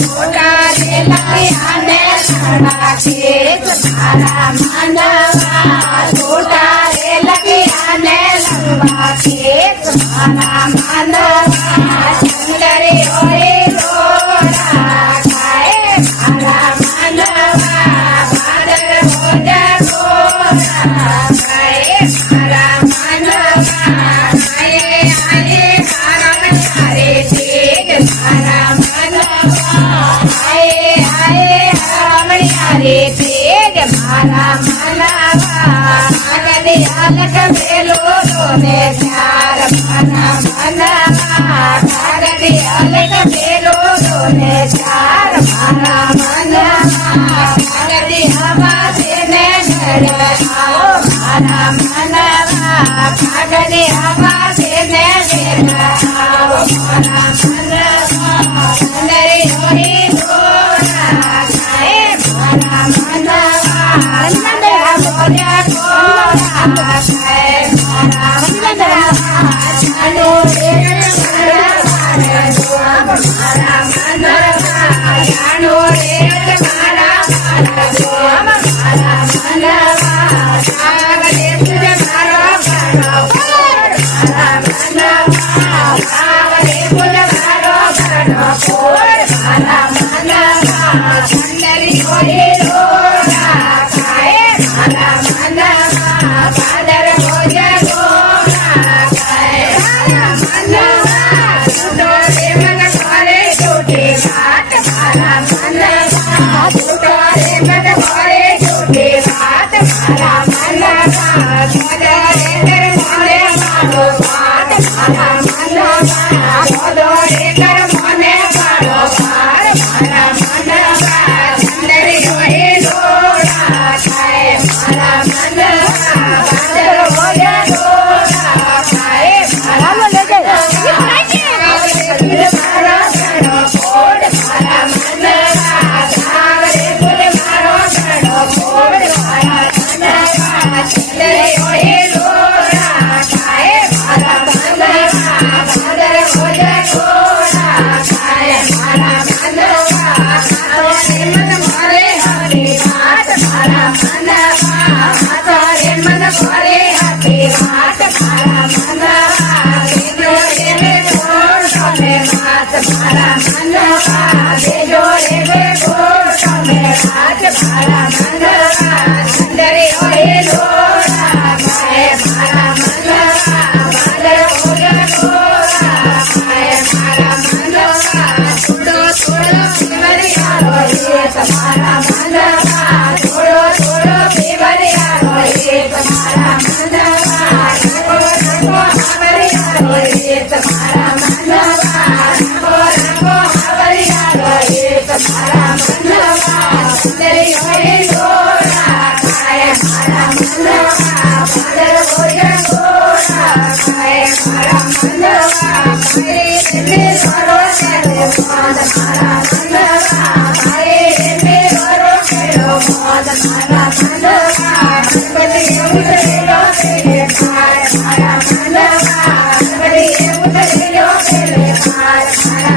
छोटा रे लखिया ने लंबा खेत मारा मनवा छोटा रे लखिया ने लंबा खेत मारा मनवा चंदरी ओरे रोड़ा खाए मारा मनवा बादल हो जा गोरा खाए मारा मनवा आए आए मारा हरे तेग मारा मनवा आए आए हरे तेग मारा मनवा आगले अलग बेलो ने प्यार मना मनवा आगले अलग बेलो ने प्यार मारा मनवा आगले हवा से ने घर आओ मारा मनवा आगले हवा से ने घर आओ मारा मनवा अंदर होई गोरा खाए मारा मनवा अंदर बोले गोरा खाए मारा मनवा जानो रे मारा मारा मनवा जानो रे मारा मारा मनवा आगले तुझे मारा मारा मनवा आगले तुझे मारा मारा मनवा चंदरी होई रोड़ा खाए मारा मनवा बादर हो जा गोरा खाए मारा मनवा छोटो रे मन करे छोटे बात मारा मनवा छोटो रे मन करे छोटे बात मारा मनवा छोटो रे कर मोरे मारो बात मारा मनवा छोटो रे कर मोने मारो बार मारा मनवा चंदरी होई रोड़ा खाए मारा मनवा बादल हो जा गोरा खाए मारा मनवा मारा गणो कोड मारा मनवा सावरे फूल मारो गणो कोड मारा मनवा चंदरी होई रोड़ा खाए मारा मनवा बादल हो जा गोरा खाए मारा मनवा तारे मन मारे हरे हाथ मारा मनवा तारे मन मारे हरे हाथ मारा मनवा देजो रे गोर सोने हाथ मारा मनवा देजो रे गोर सोने हाथ मारा मनवा चंदरी होई रोड़ा खाए मारा मनवा बादल हो जा गोरा खाए मारा मनवा छोड़ो छोड़ो बेवरिया रोए तुम्हारा मनवा छोड़ो छोड़ो बेवरिया रोए तुम्हारा मनवा रखो रखो हवरिया रोए तुम्हारा मनवा रखो रखो हवरिया रोए तुम्हारा मनवा चंदरी होई रोड़ा खाए मारा मनवा बादल हो जा गोरा खाए मारा मनवा मेरे करो तेरे पाद मारा मनवा मेरे करो तेरे पाद मारा मनवा बड़ी उतरे लो तेरे पार मारा मनवा बड़ी उतरे लो तेरे पार मारा